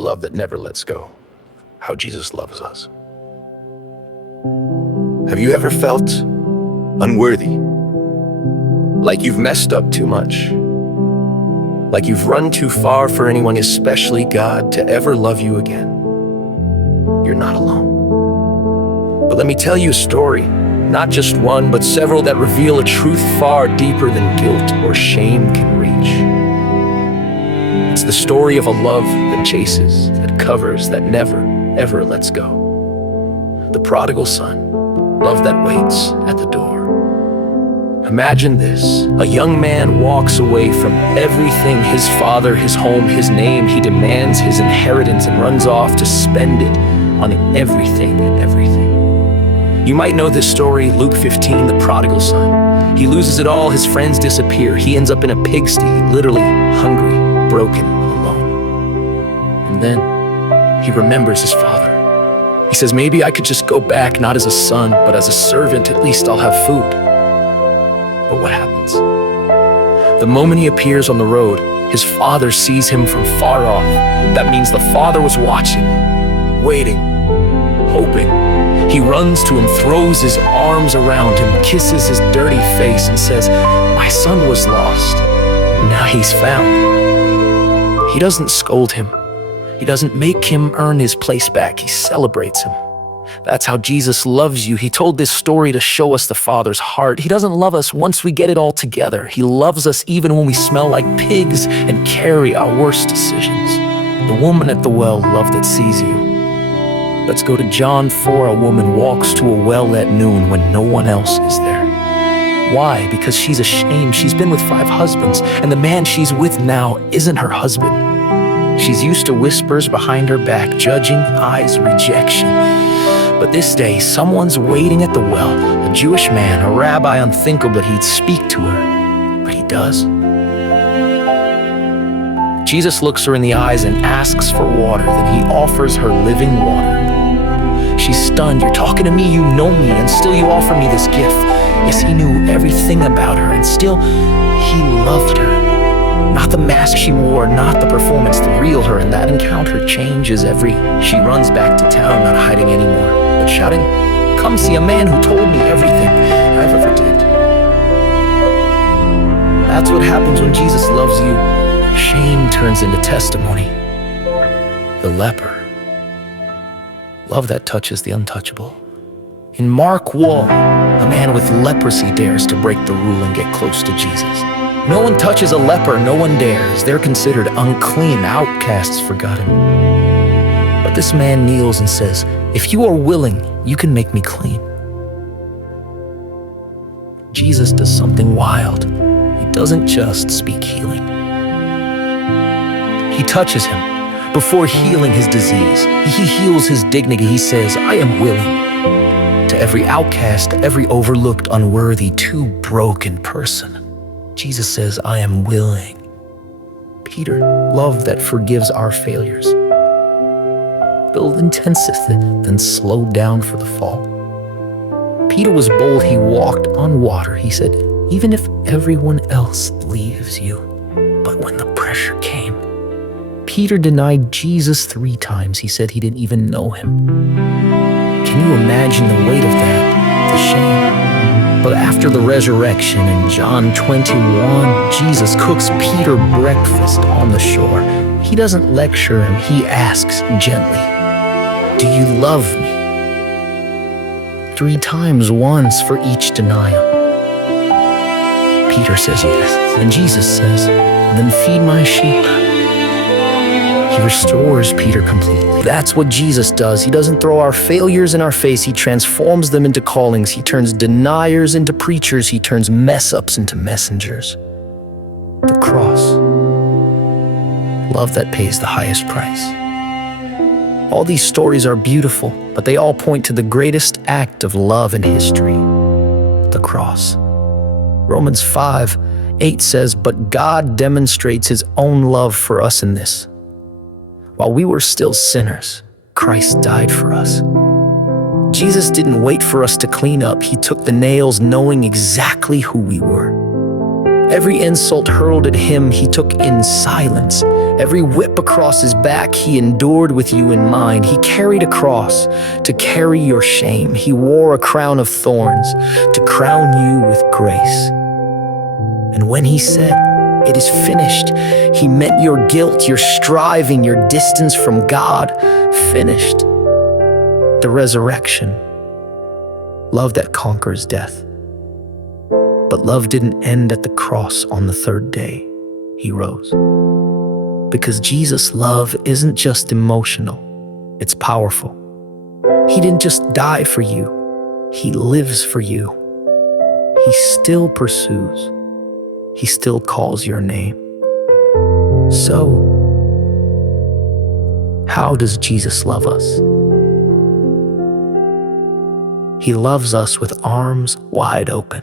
a love that never lets go. How Jesus loves us. Have you ever felt unworthy? Like you've messed up too much? Like you've run too far for anyone, especially God, to ever love you again? You're not alone. But let me tell you a story, not just one, but several that reveal a truth far deeper than guilt or shame can reach. It's the story of a love that chases, that covers, that never, ever lets go. The prodigal son, love that waits at the door. Imagine this, a young man walks away from everything, his father, his home, his name. He demands his inheritance and runs off to spend it on everything and everything. You might know this story, Luke 15, the prodigal son. He loses it all, his friends disappear. He ends up in a pigsty, literally hungry, broken, alone. And then he remembers his father. He says, maybe I could just go back, not as a son, but as a servant. At least I'll have food. But what happens? The moment he appears on the road, his father sees him from far off. That means the father was watching, waiting, hoping. He runs to him, throws his arms around him, kisses his dirty face, and says, my son was lost. Now he's found. He doesn't scold him. He doesn't make him earn his place back. He celebrates him. That's how Jesus loves you. He told this story to show us the Father's heart. He doesn't love us once we get it all together. He loves us even when we smell like pigs and carry our worst decisions. The woman at the well, love that sees you. Let's go to John 4. A woman walks to a well at noon when no one else is there. Why? Because she's ashamed. She's been with 5 husbands, and the man she's with now isn't her husband. She's used to whispers behind her back, judging, eyes, rejection. But this day, someone's waiting at the well, a Jewish man, a rabbi. Unthinkable that he'd speak to her, but he does. Jesus looks her in the eyes and asks for water. Then he offers her living water. She's stunned. You're talking to me, you know me, and still you offer me this gift. Yes, he knew everything about her, and still he loved her. Not the mask she wore, not the performance, the real her. And that encounter changes she runs back to town, not hiding anymore, but shouting, come see a man who told me everything I've ever did. That's what happens when Jesus loves you. Shame turns into testimony. The leper. Love that touches the untouchable. In Mark 1, a man with leprosy dares to break the rule and get close to Jesus. No one touches a leper, no one dares. They're considered unclean, outcasts, forgotten. But this man kneels and says, if you are willing, you can make me clean. Jesus does something wild. He doesn't just speak healing. He touches him. Before healing his disease, he heals his dignity. He says, I am willing. To every outcast, every overlooked, unworthy, too broken person, Jesus says, I am willing. Peter, love that forgives our failures. Build intenseth it, then slow down for the fall. Peter was bold. He walked on water. He said, even if everyone else leaves you. But when the pressure came, Peter denied Jesus 3 times. He said he didn't even know him. Can you imagine the weight of that? The shame. But after the resurrection in John 21, Jesus cooks Peter breakfast on the shore. He doesn't lecture him. He asks gently, do you love me? 3 times, once for each denial. Peter says yes. And Jesus says, then feed my sheep. He restores Peter completely. That's what Jesus does. He doesn't throw our failures in our face. He transforms them into callings. He turns deniers into preachers. He turns mess-ups into messengers. The cross. Love that pays the highest price. All these stories are beautiful, but they all point to the greatest act of love in history. The cross. Romans 5:8 says, but God demonstrates his own love for us in this. While we were still sinners, Christ died for us. Jesus didn't wait for us to clean up. He took the nails knowing exactly who we were. Every insult hurled at him he took in silence. Every whip across his back he endured with you in mind. He carried a cross to carry your shame. He wore a crown of thorns to crown you with grace. And when he said, "It is finished," he meant your guilt, your striving, your distance from God finished. The resurrection. Love that conquers death. But love didn't end at the cross on the third day. He rose. Because Jesus' love isn't just emotional, it's powerful. He didn't just die for you, he lives for you. He still pursues. He still calls your name. So, how does Jesus love us? He loves us with arms wide open.